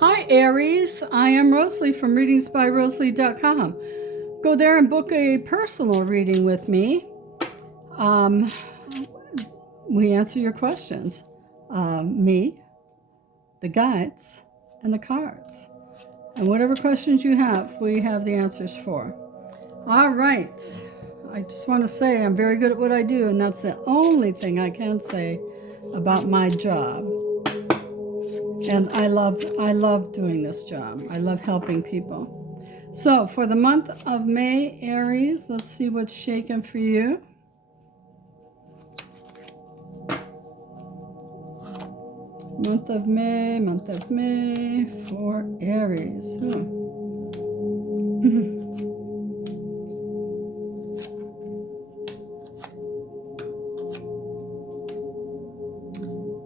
Hi, Aries. I am Rosalie from readingsbyrosalie.com. Go there and book a personal reading with me. We answer your questions. Me, the guides, and the cards. And whatever questions you have, we have the answers for. All right. I just want to say I'm very good at what I do, and that's the only thing I can say about my job. And I love doing this job. I love helping people. So for the month of May, Aries, let's see what's shaking for you. Month of May for Aries.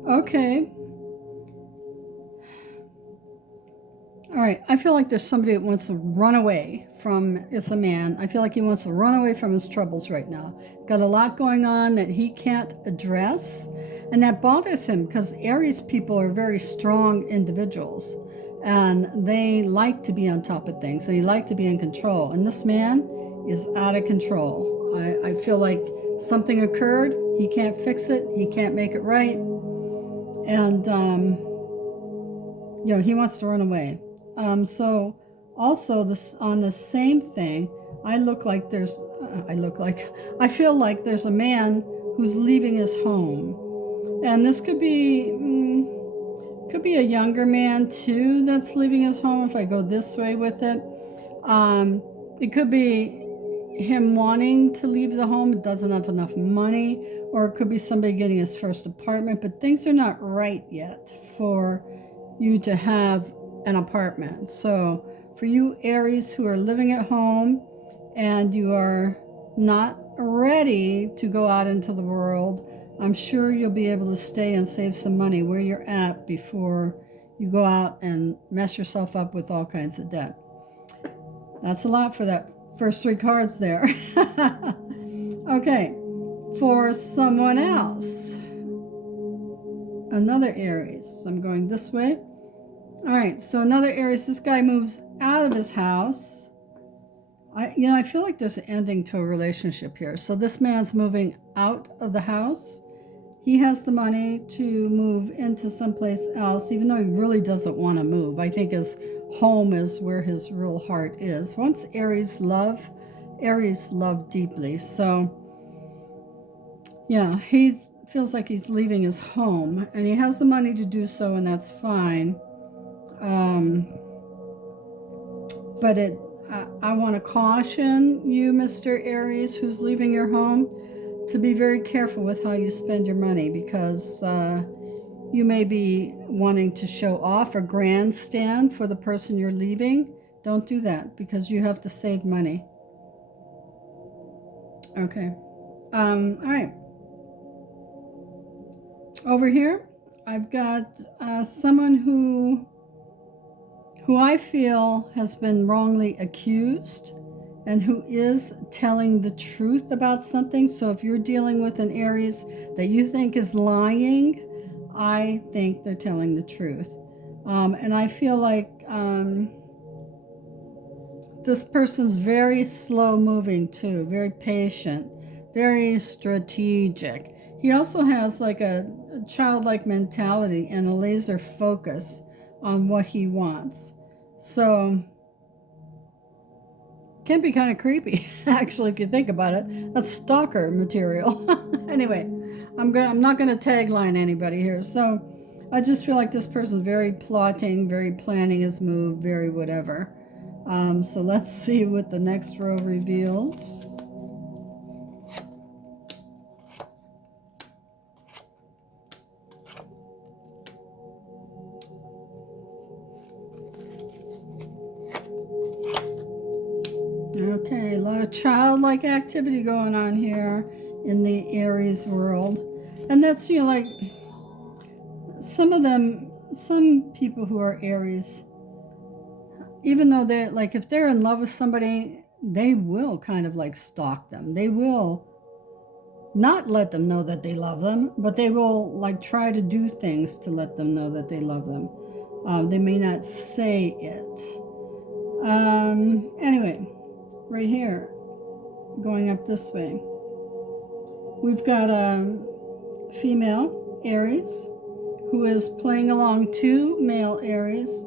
Okay. All right, I feel like there's somebody that wants to run away from, it's a man. I feel like he wants to run away from his troubles right now. Got a lot going on that he can't address, and that bothers him because Aries people are very strong individuals, and they like to be on top of things. They like to be in control, and this man is out of control. I feel like something occurred. He can't fix it. He can't make it right, and he wants to run away. So also this on the same thing, I feel like there's a man who's leaving his home, and this could be a younger man too that's leaving his home. If I go this way with it, it could be him wanting to leave the home, doesn't have enough money, or it could be somebody getting his first apartment, but things are not right yet for you to have an apartment. So for you Aries who are living at home and you are not ready to go out into the world, I'm sure you'll be able to stay and save some money where you're at before you go out and mess yourself up with all kinds of debt. That's a lot for that first three cards there. Okay, for someone else, another Aries. I'm going this way. All right, so another Aries, this guy moves out of his house. I feel like there's an ending to a relationship here. So this man's moving out of the house. He has the money to move into someplace else, even though he really doesn't want to move. I think his home is where his real heart is. Once Aries love deeply. So yeah, he feels like he's leaving his home, and he has the money to do so, and that's fine. But I want to caution you, Mr. Aries, who's leaving your home, to be very careful with how you spend your money, because you may be wanting to show off or grandstand for the person you're leaving. Don't do that, because you have to save money. Okay. All right. Over here, I've got someone who I feel has been wrongly accused and who is telling the truth about something. So if you're dealing with an Aries that you think is lying, I think they're telling the truth. And I feel like this person's very slow moving too, very patient, very strategic. He also has like a childlike mentality and a laser focus on what he wants. So can be kind of creepy, actually, if you think about it. That's stalker material. Anyway, I'm not going to tagline anybody here. So I just feel like this person's very plotting, very planning his move, very whatever. So let's see what the next row reveals. Okay, a lot of childlike activity going on here in the Aries world. And that's, like some people who are Aries, even though they're like, if they're in love with somebody, they will kind of like stalk them. They will not let them know that they love them, but they will like try to do things to let them know that they love them. They may not say it. Anyway, right here, going up this way, we've got a female Aries who is playing along two male Aries.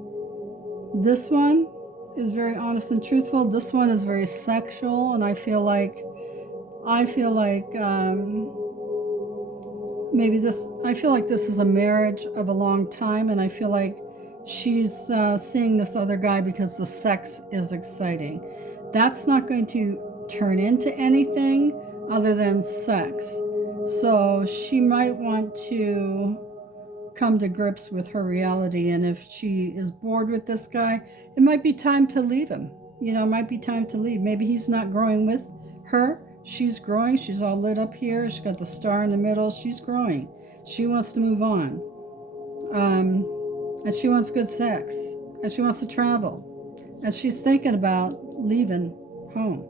This one is very honest and truthful. This one is very sexual, and I feel like maybe this. I feel like this is a marriage of a long time, and I feel like she's seeing this other guy because the sex is exciting. That's not going to turn into anything other than sex. So she might want to come to grips with her reality, and if she is bored with this guy, it might be time to leave him. You know, it might be time to leave. Maybe he's not growing with her. She's growing. She's all lit up here. She's got the star in the middle. She's growing. She wants to move on. And she wants good sex. And she wants to travel. And she's thinking about leaving home.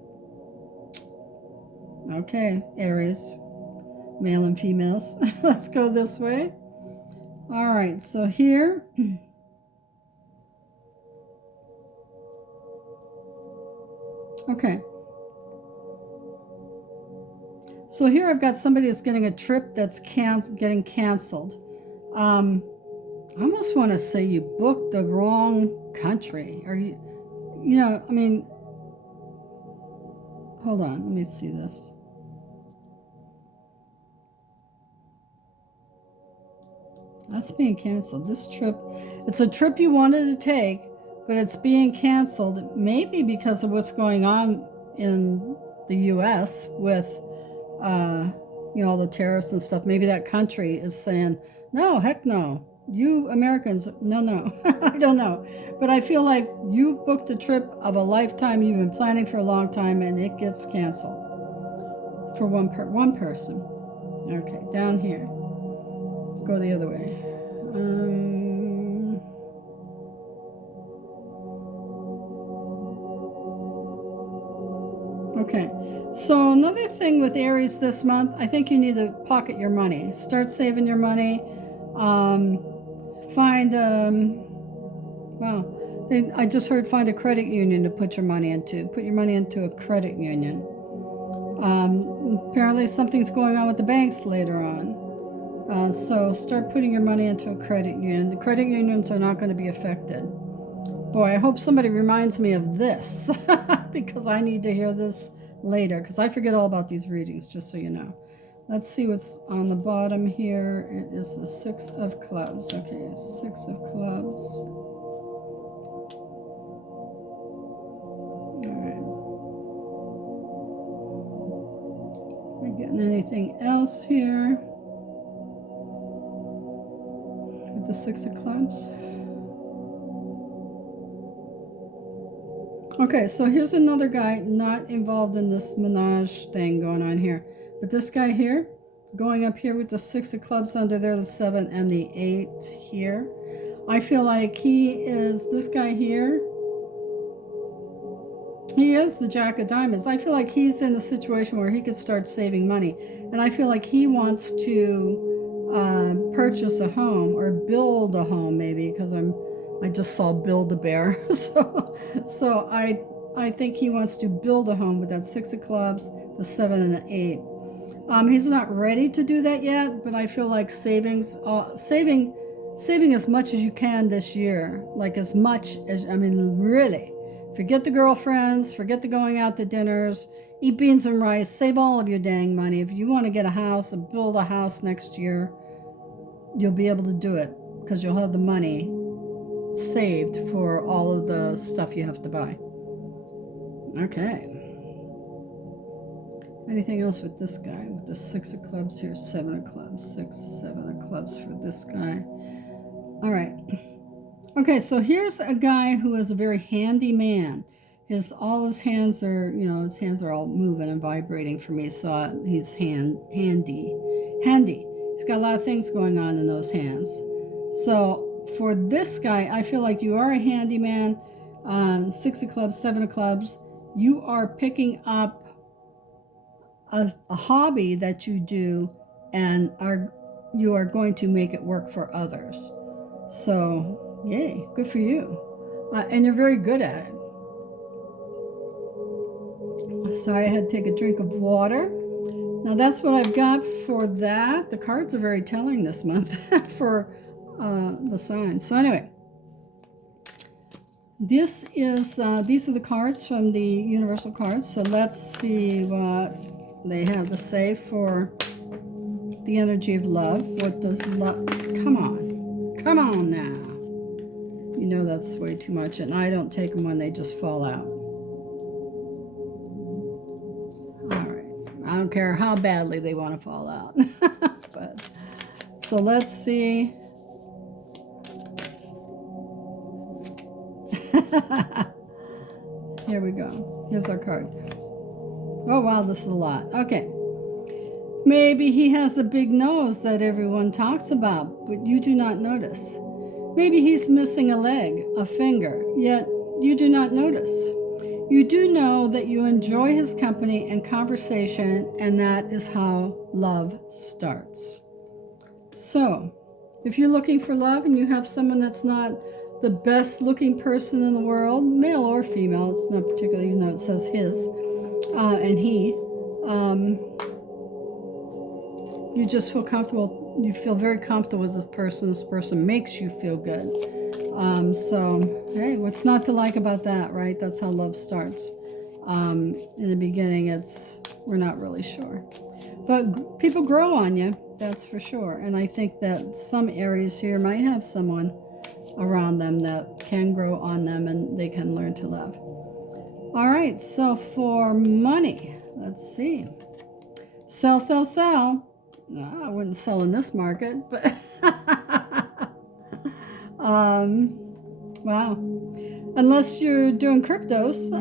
Okay, Aries, male and females. Let's go this way. All right, so here, okay. So here I've got somebody that's getting a trip that's getting canceled. I almost want to say you booked the wrong country, or you know, I mean, hold on, let me see this. That's being canceled. This trip, it's a trip you wanted to take, but it's being canceled, maybe because of what's going on in the U.S. with, you know, all the tariffs and stuff. Maybe that country is saying, no, heck no. You Americans, no. I don't know. But I feel like you booked a trip of a lifetime. You've been planning for a long time, and it gets canceled for one person. Okay, down here. Go the other way. Okay, so another thing with Aries this month, I think you need to pocket your money. Start saving your money. I just heard find a credit union to put your money into. Put your money into a credit union. Apparently something's going on with the banks later on. So start putting your money into a credit union. The credit unions are not going to be affected. Boy, I hope somebody reminds me of this because I need to hear this later because I forget all about these readings, just so you know. Let's see what's on the bottom here. It is the Six of Clubs. Okay, Six of Clubs. All right. Are we getting anything else here? The Six of Clubs. Okay, so here's another guy not involved in this menage thing going on here. But this guy here, going up here with the Six of Clubs under there, the 7 and the 8 here. I feel like this guy here, he is the Jack of Diamonds. I feel like he's in a situation where he could start saving money. And I feel like he wants to purchase a home or build a home, maybe, because I just saw Build-A-Bear. so I think he wants to build a home with that Six of Clubs, the 7 and the 8. He's not ready to do that yet, but I feel like saving as much as you can this year, like as much as, I mean, really. Forget the girlfriends, forget the going out to dinners, eat beans and rice, save all of your dang money. If you want to get a house and build a house next year, you'll be able to do it because you'll have the money saved for all of the stuff you have to buy. Okay. Anything else with this guy? With the Six of Clubs here, 7 of Clubs, 6, 7 of Clubs for this guy. All right. Okay, so here's a guy who is a very handy man. All his hands are, his hands are all moving and vibrating for me, so he's handy. He's got a lot of things going on in those hands. So for this guy, I feel like you are a handyman. 6 of Clubs, 7 of Clubs. You are picking up a hobby that you do, and you are going to make it work for others. So Yay, good for you. And you're very good at it. Sorry, I had to take a drink of water. Now that's what I've got for that. The cards are very telling this month for the signs. So anyway, these are the cards from the Universal Cards. So let's see what they have to say for the energy of love. What does love? Come on now. You know that's way too much, and I don't take them when they just fall out. All right, I don't care how badly they want to fall out. But so let's see. Here we go. Here's our card. Oh wow, this is a lot. Okay. Maybe he has a big nose that everyone talks about, but you do not notice. Maybe he's missing a leg, a finger, yet you do not notice. You do know that you enjoy his company and conversation, and that is how love starts. So, if you're looking for love and you have someone that's not the best looking person in the world, male or female, it's not particularly, even though it says his and he, you just feel comfortable, you feel very comfortable with this person makes you feel good. So, hey, what's not to like about that, right? That's how love starts. In the beginning, we're not really sure. But people grow on you, that's for sure. And I think that some Aries here might have someone around them that can grow on them and they can learn to love. All right, so for money, let's see. Sell, sell, sell. No, I wouldn't sell in this market, but wow. Unless you're doing cryptos,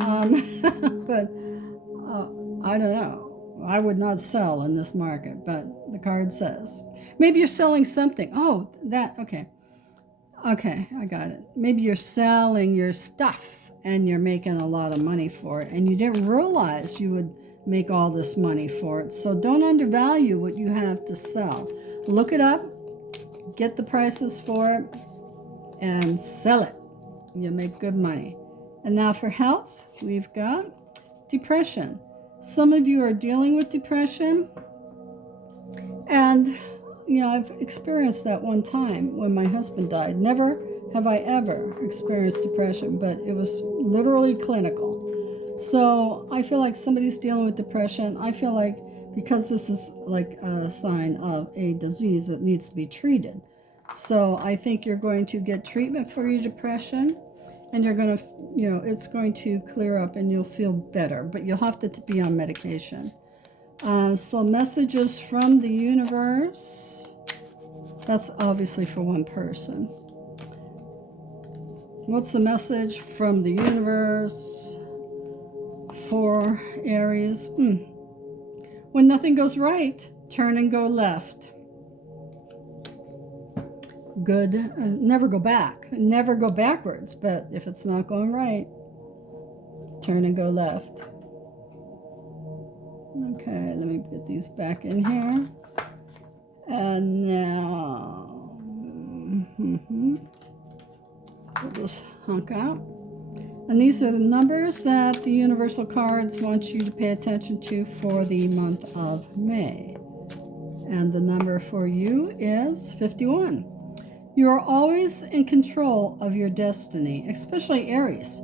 but I don't know. I would not sell in this market, but the card says. Maybe you're selling something. Oh, okay. Okay, I got it. Maybe you're selling your stuff and you're making a lot of money for it, and you didn't realize you would make all this money for it. So don't undervalue what you have to sell. Look it up, get the prices for it, and sell it. You'll make good money. And now for health, we've got depression. Some of you are dealing with depression, and you know, I've experienced that one time when my husband died. Never have I ever experienced depression, but it was literally clinical. So I feel like somebody's dealing with depression. I feel like because this is like a sign of a disease that needs to be treated. So I think you're going to get treatment for your depression, and you're going to, you know, it's going to clear up and you'll feel better, but you'll have to be on medication. So messages from the universe. That's obviously for one person. What's the message from the universe for Aries? When nothing goes right, turn and go left. Good. Never go back. Never go backwards. But if it's not going right, turn and go left. Okay, let me get these back in here. And now, we'll just hunk out. And these are the numbers that the Universal Cards want you to pay attention to for the month of May. And the number for you is 51. You are always in control of your destiny, especially Aries.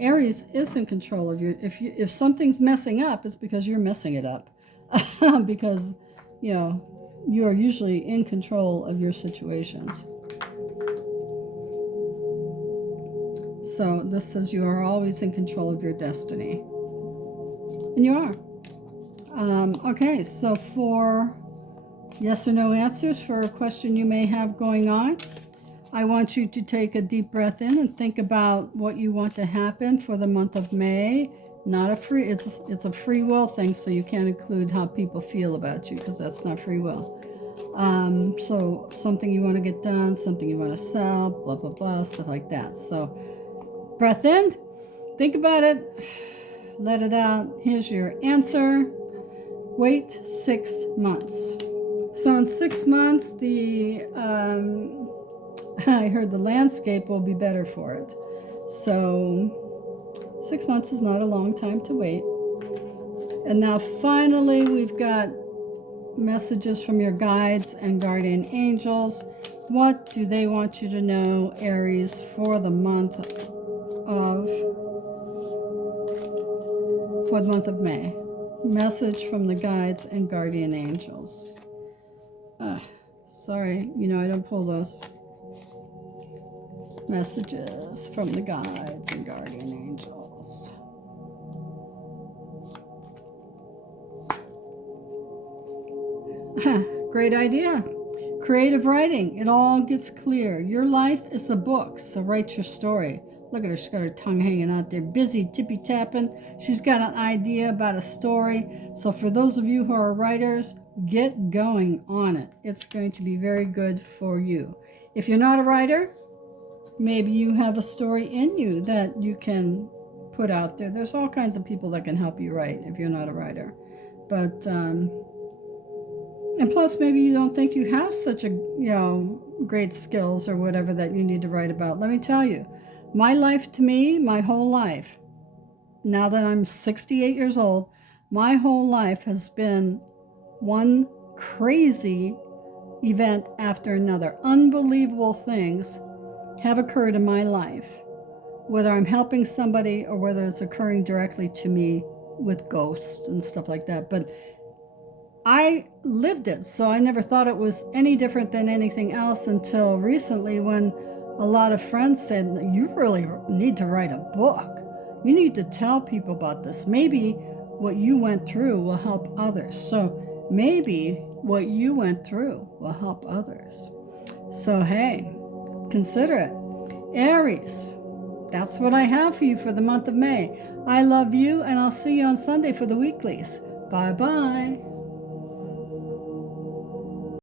Aries is in control of your, if something's messing up, it's because you're messing it up. Because, you know, you are usually in control of your situations. So this says you are always in control of your destiny. And you are. Okay, so for yes or no answers for a question you may have going on, I want you to take a deep breath in and think about what you want to happen for the month of May. Not a free, it's a free will thing, so you can't include how people feel about you because that's not free will. So something you want to get done, something you want to sell, blah, blah, blah, stuff like that. So breath in, think about it, let it out. Here's your answer. Wait 6 months. So in 6 months, the I heard the landscape will be better for it. So 6 months is not a long time to wait. And now finally we've got messages from your guides and guardian angels. What do they want you to know, Aries, for the month of May? Message from the guides and guardian angels. Sorry, I don't pull those. Messages from the guides and guardian angels. Great idea. Creative writing. It all gets clear. Your life is a book, so write your story. Look at her. She's got her tongue hanging out there, busy tippy-tapping. She's got an idea about a story. So for those of you who are writers, get going on it. It's going to be very good for you. If you're not a writer, maybe you have a story in you that you can put out there. There's all kinds of people that can help you write if you're not a writer. But and plus, maybe you don't think you have such a great skills or whatever that you need to write about. Let me tell you, my life, to me, my whole life, now that I'm 68 years old, my whole life has been one crazy event after another. Unbelievable things have occurred in my life, whether I'm helping somebody or whether it's occurring directly to me with ghosts and stuff like that. But I lived it, so I never thought it was any different than anything else until recently, when a lot of friends said, you really need to write a book. You need to tell people about this. Maybe what you went through will help others. So maybe what you went through will help others. So hey, consider it. Aries, that's what I have for you for the month of May. I love you, and I'll see you on Sunday for the weeklies. Bye-bye.